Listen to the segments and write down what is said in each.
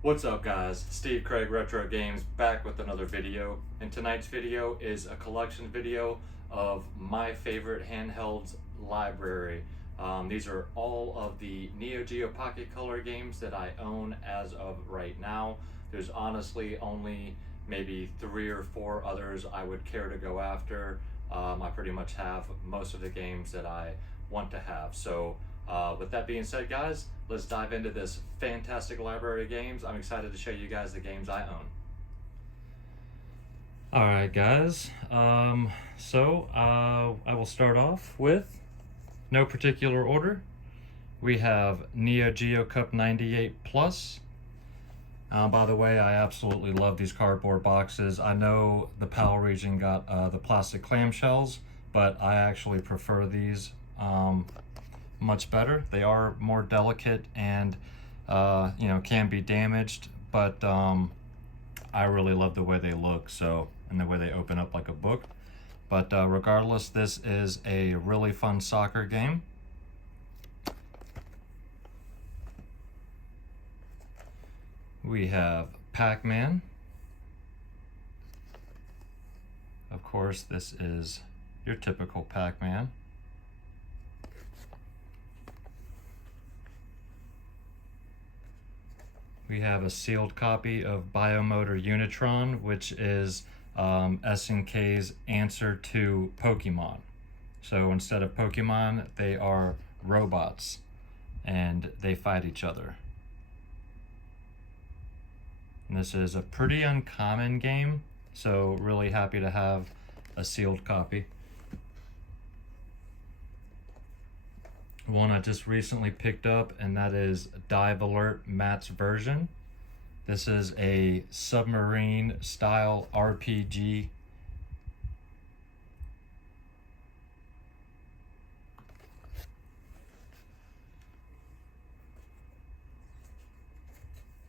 What's up guys, Steve Craig Retro Games back with another video, and tonight's video is a collection video of my favorite handhelds library. These are all of the Neo Geo Pocket Color games that I own as of right now. There's honestly only maybe 3 or 4 others I would care to go after. I pretty much have most of the games that I want to have. So with that being said, guys, let's dive into this fantastic library of games. I'm excited to show you guys the games I own. Alright guys, I will start off with, no particular order, we have Neo Geocup 98 Plus. By the way, I absolutely love these cardboard boxes. I know the PAL region got the plastic clamshells, but I actually prefer these much better. They are more delicate and can be damaged, but I really love the way they look, and the way they open up like a book. But regardless, this is a really fun soccer game. We have Pac-Man. Of course, this is your typical Pac-Man. We have a sealed copy of Biomotor Unitron, which is SNK's answer to Pokemon. So instead of Pokemon, they are robots, and they fight each other. And this is a pretty uncommon game, so really happy to have a sealed copy. One I just recently picked up, and that is Dive Alert Matt's version. This is a submarine style RPG.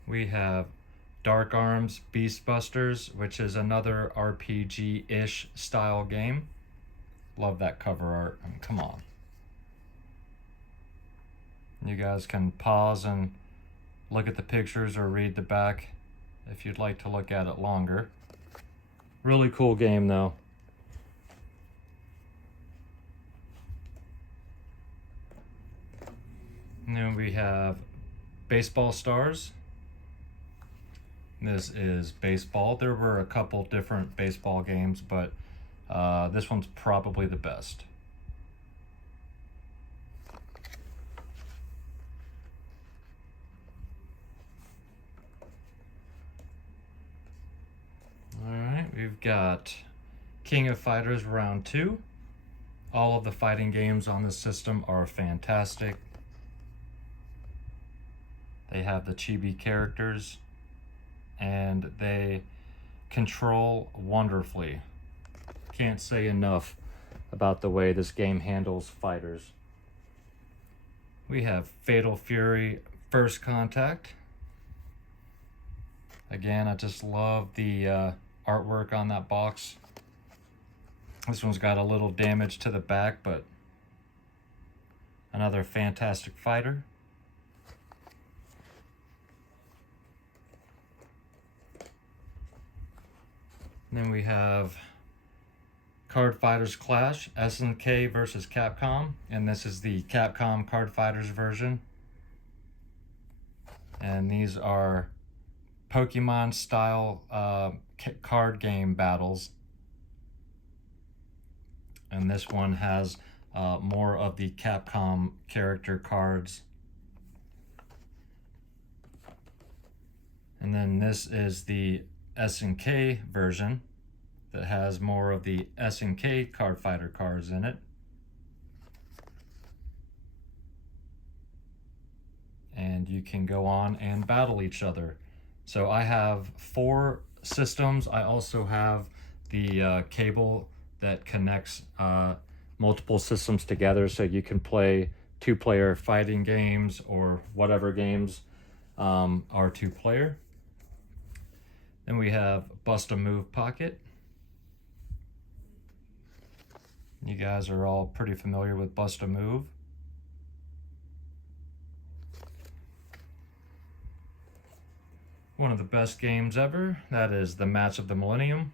We have Dark Arms Beast Busters, which is another RPG-ish style game. Love that cover art. I mean, come on. You guys can pause and look at the pictures or read the back if you'd like to look at it longer. Really cool game though. And then we have Baseball Stars. This is baseball. There were a couple different baseball games, but this one's probably the best. Alright, we've got King of Fighters Round 2. All of the fighting games on this system are fantastic. They have the chibi characters, and they control wonderfully. Can't say enough about the way this game handles fighters. We have Fatal Fury First Contact. Again, I just love the artwork on that box. This one's got a little damage to the back, but another fantastic fighter. And then we have Card Fighters Clash, SNK versus Capcom, and this is the Capcom Card Fighters version. And these are Pokemon style card game battles, and this one has more of the Capcom character cards. And then this is the SNK version that has more of the SNK card fighter cards in it. And you can go on and battle each other. So I have 4 systems. I also have the cable that connects multiple systems together, so you can play 2-player fighting games or whatever games are 2-player. Then we have Bust a Move Pocket. You guys are all pretty familiar with Bust a Move. one of the best games ever. That is the Match of the Millennium.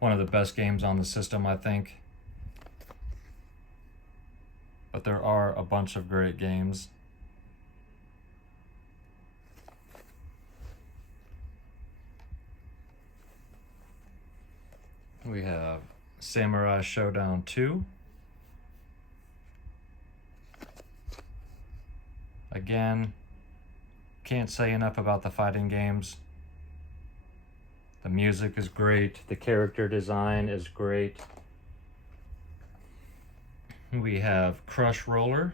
One of the best games on the system, I think. But there are a bunch of great games. We have Samurai Showdown 2. Again, can't say enough about the fighting games. The music is great. The character design is great. We have Crush Roller.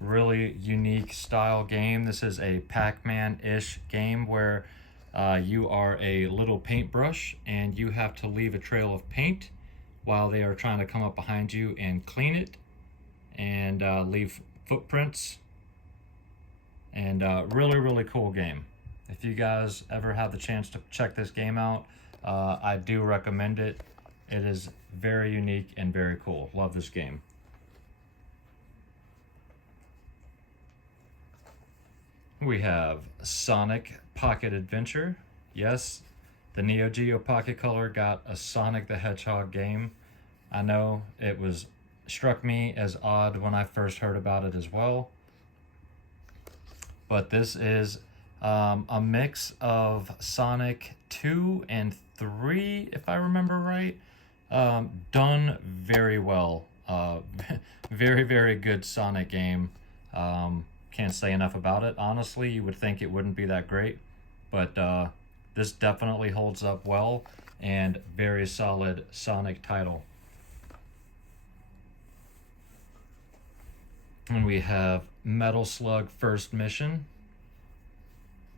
Really unique style game. This is a Pac-Man-ish game where you are a little paintbrush and you have to leave a trail of paint while they are trying to come up behind you and clean it and leave footprints. And really cool game. If you guys ever have the chance to check this game out, I do recommend it. It is very unique and very cool. Love this game. We have Sonic Pocket Adventure. Yes, the Neo Geo Pocket Color got a Sonic the Hedgehog game. I know it struck me as odd when I first heard about it as well. But this is a mix of Sonic 2 and 3, if I remember right. Done very well. Very good Sonic game. Can't say enough about it. Honestly, you would think it wouldn't be that great, but this definitely holds up well, and very solid Sonic title. And we have Metal Slug First Mission.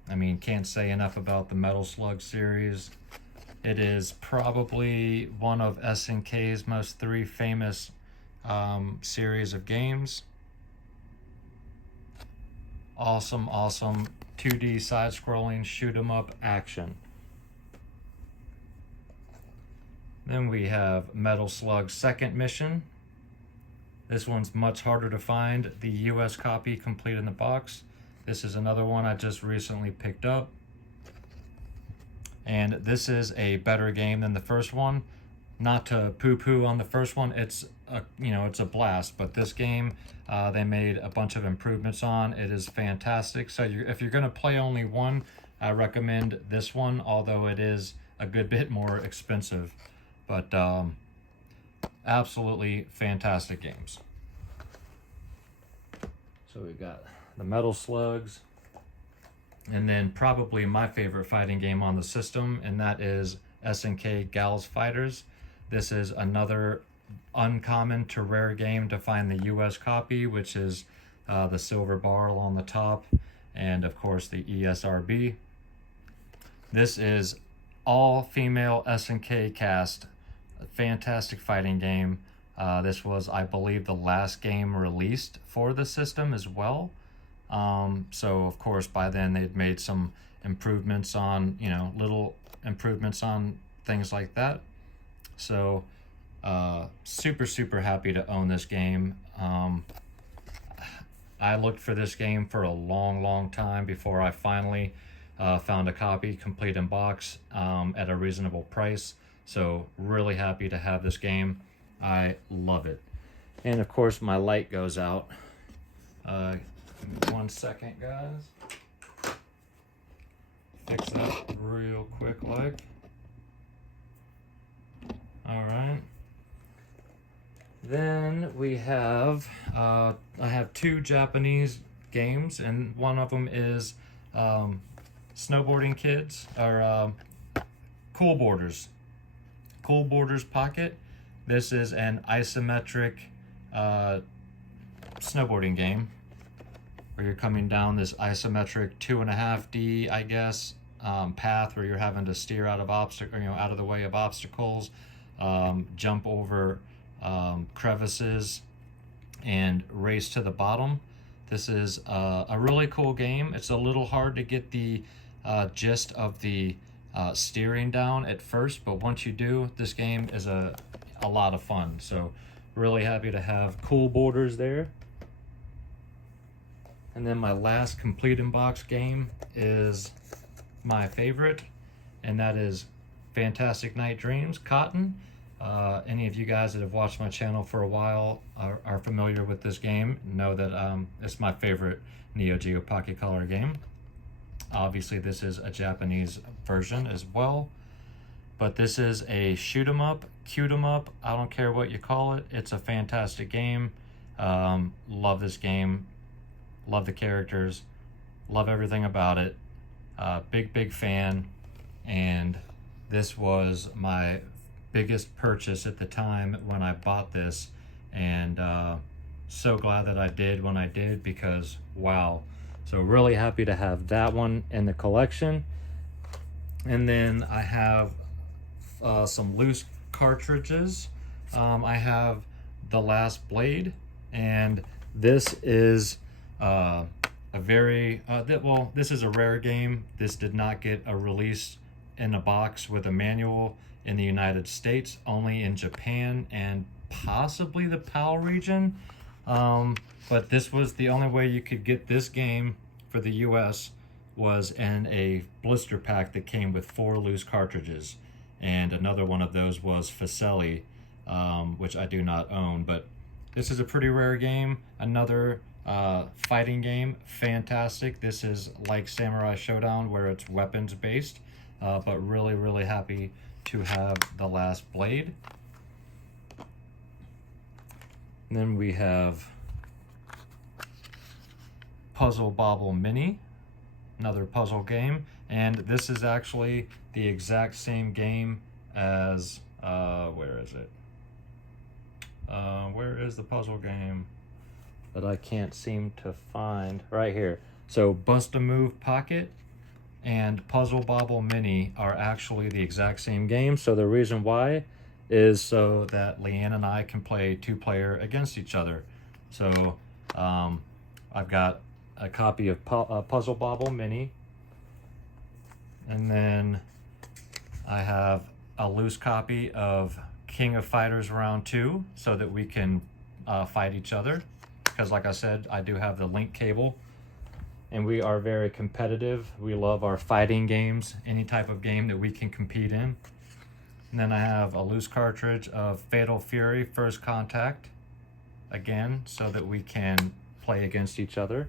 I mean, can't say enough about the Metal Slug series. It is probably one of SNK's most 3 famous series of games. Awesome 2D side-scrolling shoot-'em-up action. Then we have Metal Slug Second Mission. This one's much harder to find. The US copy complete in the box. This is another one I just recently picked up. And this is a better game than the first one. Not to poo-poo on the first one, it's a blast. But this game, they made a bunch of improvements on. It is fantastic. So if you're gonna play only one, I recommend this one, although it is a good bit more expensive. But absolutely fantastic games. So we've got the Metal Slugs, and then probably my favorite fighting game on the system, and that is SNK Gals Fighters. This is another uncommon to rare game to find the US copy, which is the silver bar on the top, and of course the ESRB. This is all female SNK cast. A fantastic fighting game. This was, I believe, the last game released for the system as well. So of course by then they'd made some improvements on, little improvements on things like that. So super happy to own this game. I looked for this game for a long time before I finally found a copy complete in box at a reasonable price. So really happy to have this game. I love it. And of course my light goes out. Give me 1 second, guys. Fix that real quick like. Alright. Then we have, I have 2 Japanese games, and one of them is Snowboarding Kids, or Cool Borders. Cool Borders Pocket. This is an isometric snowboarding game where you're coming down this isometric 2.5D, I guess, path where you're having to steer out of out of the way of obstacles, jump over crevices, and race to the bottom. This is a really cool game. It's a little hard to get the gist of the steering down at first, but once you do, this game is a lot of fun. So really happy to have Cool Borders there. And then my last complete in box game is my favorite, and that is Fantastic Night Dreams Cotton. Any of you guys that have watched my channel for a while are familiar with this game, know that it's my favorite Neo Geo Pocket Color game. Obviously this is a Japanese version as well, but this is a shoot 'em up, cute 'em up, I don't care what you call it. It's a fantastic game. Love this game, love the characters, love everything about it. Big fan, and this was my biggest purchase at the time when I bought this, and so glad that I did when I did, because wow. So really happy to have that one in the collection. And then I have some loose cartridges. I have The Last Blade, and this is a very this is a rare game. This did not get a release in a box with a manual in the United States, only in Japan and possibly the PAL region. But this was the only way you could get this game for the US, was in a blister pack that came with 4 loose cartridges, and another one of those was Facelli, which I do not own. But this is a pretty rare game, another fighting game, fantastic. This is like Samurai Showdown where it's weapons based, but really happy to have The Last Blade. And then we have Puzzle Bobble Mini, another puzzle game, and this is actually the exact same game as where is it? Where is the puzzle game that I can't seem to find? Right here. So Bust a Move Pocket and Puzzle Bobble Mini are actually the exact same game. So the reason why is so that Leanne and I can play 2-player against each other. So I've got a copy of Puzzle Bobble Mini, and then I have a loose copy of King of Fighters Round 2 so that we can fight each other, because like I said, I do have the link cable, and we are very competitive. We love our fighting games, any type of game that we can compete in. And then I have a loose cartridge of Fatal Fury First Contact, again, so that we can play against each other.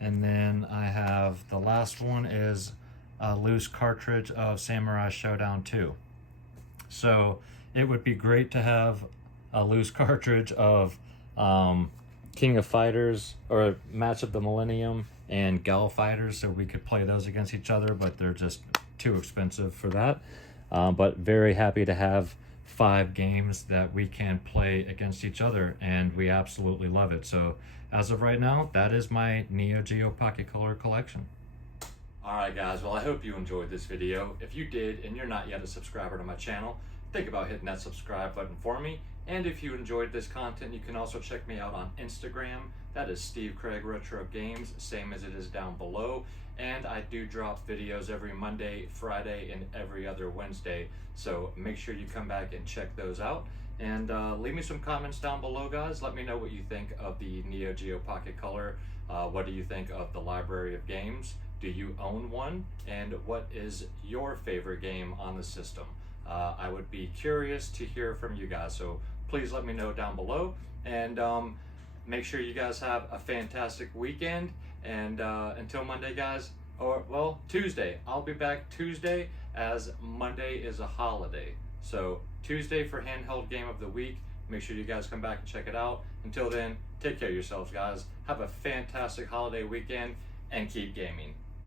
And then I have, the last one is a loose cartridge of Samurai Showdown 2. So it would be great to have a loose cartridge of King of Fighters, or Match of the Millennium, and Gal Fighters, so we could play those against each other, but they're just too expensive for that. But very happy to have 5 games that we can play against each other, and we absolutely love it. So as of right now, that is my Neo Geo Pocket Color collection. Alright guys, well I hope you enjoyed this video. If you did and you're not yet a subscriber to my channel, think about hitting that subscribe button for me. And if you enjoyed this content, you can also check me out on Instagram. That is Steve Craig Retro Games, same as it is down below. And I do drop videos every Monday, Friday, and every other Wednesday. So make sure you come back and check those out. And leave me some comments down below, guys. Let me know what you think of the Neo Geo Pocket Color. What do you think of the library of games? Do you own one? And what is your favorite game on the system? I would be curious to hear from you guys. So please let me know down below. And make sure you guys have a fantastic weekend. And until Monday, guys, or well, Tuesday. I'll be back Tuesday, as Monday is a holiday. So Tuesday for Handheld Game of the Week. Make sure you guys come back and check it out. Until then, take care of yourselves, guys. Have a fantastic holiday weekend and keep gaming.